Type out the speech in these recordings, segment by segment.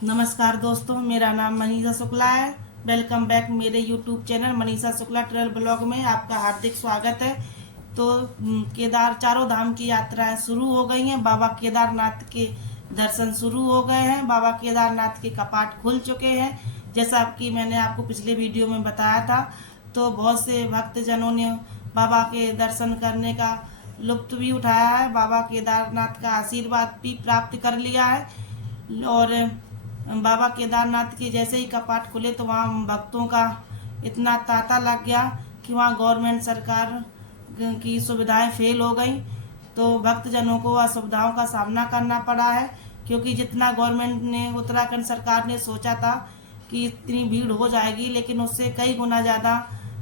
नमस्कार दोस्तों, मेरा नाम मनीषा शुक्ला है। वेलकम बैक मेरे YouTube channel Manisha Shukla travel blog में आपका हार्दिक स्वागत है। तो केदार चारों धाम की यात्राएं शुरू हो गई हैं। बाबा केदारनाथ के दर्शन शुरू हो गए हैं। बाबा केदारनाथ के कपाट खुल चुके हैं, जैसा कि मैंने आपको पिछले वीडियो में बताया था। तो बहुत से भक्तजनों ने बाबा के दर्शन करने का लुत्फ भी उठाया है। बाबा केदारनाथ का आशीर्वाद भी प्राप्त कर लिया है। और बाबा केदारनाथ के जैसे ही कपाट खुले तो वहाँ भक्तों का इतना तांता लग गया कि वहाँ गवर्नमेंट सरकार की सुविधाएं फेल हो गई। तो भक्तजनों को असुविधाओं का सामना करना पड़ा है, क्योंकि जितना गवर्नमेंट ने, उत्तराखंड सरकार ने सोचा था कि इतनी भीड़ हो जाएगी, लेकिन उससे कई गुना ज़्यादा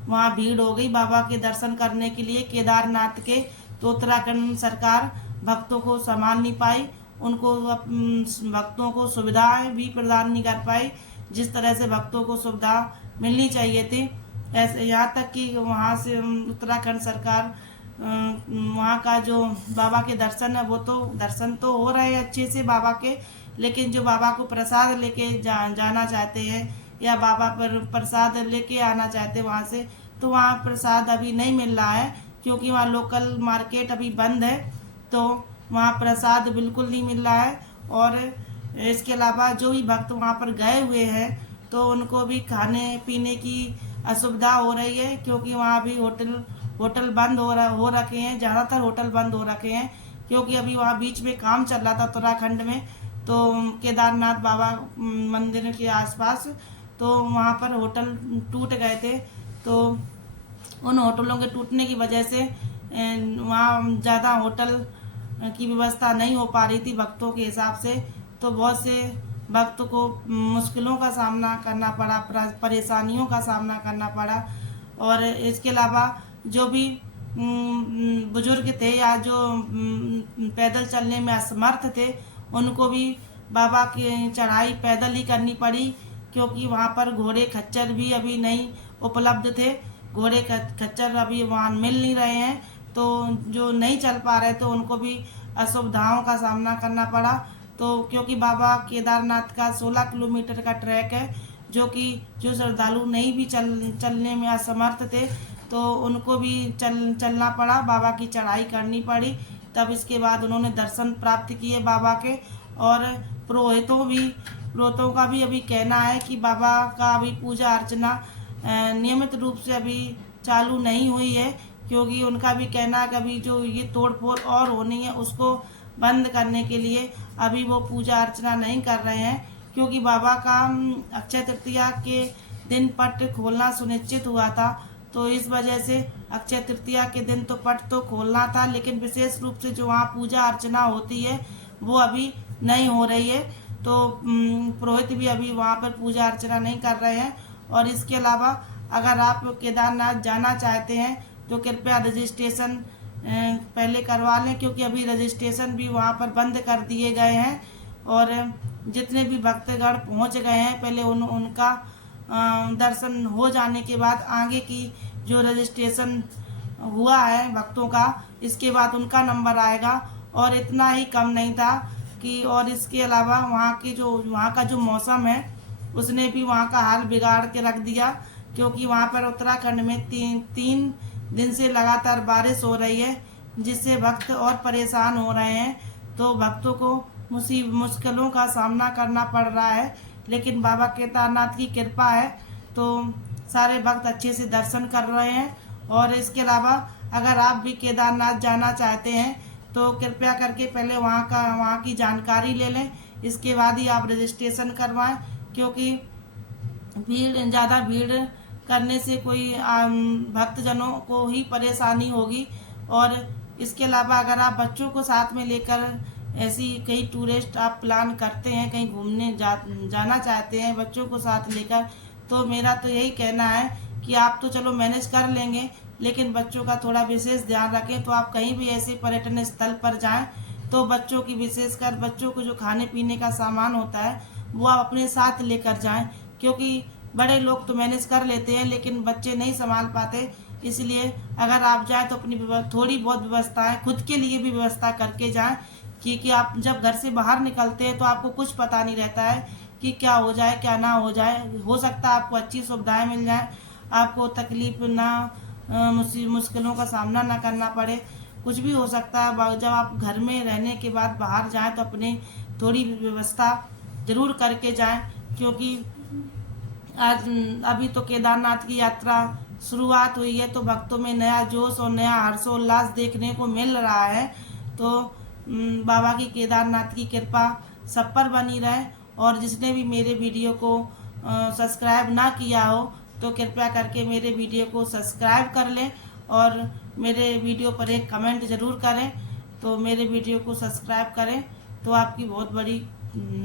वहाँ भीड़ हो गई बाबा के दर्शन करने के लिए केदारनाथ के। तो उत्तराखंड सरकार भक्तों को संभाल नहीं पाई, उनको भक्तों को सुविधाएं भी प्रदान नहीं कर पाई जिस तरह से भक्तों को सुविधा मिलनी चाहिए थी। ऐसे यहाँ तक कि वहाँ से उत्तराखंड सरकार वहाँ का जो बाबा के दर्शन है, वो तो दर्शन तो हो रहे हैं अच्छे से बाबा के, लेकिन जो बाबा को प्रसाद लेके जाना चाहते हैं या बाबा पर प्रसाद लेके आना चाहते हैं वहाँ से, तो वहाँ प्रसाद अभी नहीं मिल रहा है, क्योंकि वहाँ लोकल मार्केट अभी बंद है। तो वहाँ प्रसाद बिल्कुल नहीं मिल रहा है। और इसके अलावा जो भी भक्त वहाँ पर गए हुए हैं तो उनको भी खाने पीने की असुविधा हो रही है, क्योंकि वहाँ भी होटल बंद हो रखे हैं। ज़्यादातर होटल बंद हो रखे हैं, क्योंकि अभी वहाँ बीच में काम चल रहा था उत्तराखंड में, तो केदारनाथ बाबा मंदिर के आसपास, तो वहाँ पर होटल टूट गए थे। तो उन होटलों के टूटने की वजह से वहाँ ज़्यादा होटल की व्यवस्था नहीं हो पा रही थी भक्तों के हिसाब से। तो बहुत से भक्त को मुश्किलों का सामना करना पड़ा, परेशानियों का सामना करना पड़ा। और इसके अलावा जो भी बुजुर्ग थे या जो पैदल चलने में असमर्थ थे, उनको भी बाबा की चढ़ाई पैदल ही करनी पड़ी, क्योंकि वहाँ पर घोड़े खच्चर भी अभी नहीं उपलब्ध थे। घोड़े खच्चर अभी वहाँ मिल नहीं रहे हैं, तो जो नहीं चल पा रहे तो उनको भी असुविधाओं का सामना करना पड़ा। तो क्योंकि बाबा केदारनाथ का 16 किलोमीटर का ट्रैक है, जो श्रद्धालु नहीं भी चलने में असमर्थ थे, तो उनको भी चलना पड़ा, बाबा की चढ़ाई करनी पड़ी। तब इसके बाद उन्होंने दर्शन प्राप्त किए बाबा के। और पुरोहितों का भी अभी कहना है कि बाबा का अभी पूजा अर्चना नियमित रूप से अभी चालू नहीं हुई है, क्योंकि उनका भी कहना है कि अभी जो ये तोड़ फोड़ और होनी है उसको बंद करने के लिए अभी वो पूजा अर्चना नहीं कर रहे हैं, क्योंकि बाबा का अक्षय तृतीया के दिन पट खोलना सुनिश्चित हुआ था। तो इस वजह से अक्षय तृतीया के दिन तो पट तो खोलना था, लेकिन विशेष रूप से जो वहाँ पूजा अर्चना होती है वो अभी नहीं हो रही है। तो पुरोहित भी अभी वहाँ पर पूजा अर्चना नहीं कर रहे हैं। और इसके अलावा अगर आप केदारनाथ जाना चाहते हैं तो कृपया रजिस्ट्रेशन पहले करवा लें, क्योंकि अभी रजिस्ट्रेशन भी वहाँ पर बंद कर दिए गए हैं। और जितने भी भक्तगण पहुँच गए हैं, पहले उनका दर्शन हो जाने के बाद आगे की जो रजिस्ट्रेशन हुआ है भक्तों का, इसके बाद उनका नंबर आएगा। और इतना ही कम नहीं था कि, और इसके अलावा वहाँ का जो मौसम है उसने भी वहाँ का हाल बिगाड़ के रख दिया, क्योंकि वहाँ पर उत्तराखंड में तीन दिन से लगातार बारिश हो रही है, जिससे भक्त और परेशान हो रहे हैं। तो भक्तों को मुश्किलों का सामना करना पड़ रहा है, लेकिन बाबा केदारनाथ की कृपा है तो सारे भक्त अच्छे से दर्शन कर रहे हैं। और इसके अलावा अगर आप भी केदारनाथ जाना चाहते हैं तो कृपया करके पहले वहाँ की जानकारी ले लें, इसके बाद ही आप रजिस्ट्रेशन करवाएं, क्योंकि ज़्यादा भीड़ करने से कोई भक्तजनों को ही परेशानी होगी। और इसके अलावा अगर आप बच्चों को साथ में लेकर ऐसी कई टूरिस्ट आप प्लान करते हैं, कहीं घूमने जाना चाहते हैं बच्चों को साथ लेकर, तो मेरा तो यही कहना है कि आप तो चलो मैनेज कर लेंगे, लेकिन बच्चों का थोड़ा विशेष ध्यान रखें। तो आप कहीं भी ऐसे पर्यटन स्थल पर जाएं तो बच्चों की विशेषकर बच्चों को जो खाने पीने का सामान होता है वो आप अपने साथ लेकर जाएं, क्योंकि बड़े लोग तो मैनेज कर लेते हैं लेकिन बच्चे नहीं संभाल पाते। इसलिए अगर आप जाएं तो अपनी थोड़ी बहुत व्यवस्थाएं खुद के लिए भी व्यवस्था करके जाएं, क्योंकि आप जब घर से बाहर निकलते हैं तो आपको कुछ पता नहीं रहता है कि क्या हो जाए क्या ना हो जाए। हो सकता है आपको अच्छी सुविधाएं मिल जाए, आपको तकलीफ ना मुश्किलों का सामना ना करना पड़े। कुछ भी हो सकता है। जब आप घर में रहने के बाद बाहर जाएं तो अपने थोड़ी व्यवस्था जरूर करके जाएं, क्योंकि आज अभी तो केदारनाथ की यात्रा शुरुआत हुई है, तो भक्तों में नया जोश और नया हर्षोल्लास देखने को मिल रहा है। तो बाबा की केदारनाथ की कृपा सब पर बनी रहे। और जिसने भी मेरे वीडियो को सब्सक्राइब ना किया हो तो कृपया करके मेरे वीडियो को सब्सक्राइब कर लें और मेरे वीडियो पर एक कमेंट ज़रूर करें। तो मेरे वीडियो को सब्सक्राइब करें तो आपकी बहुत बड़ी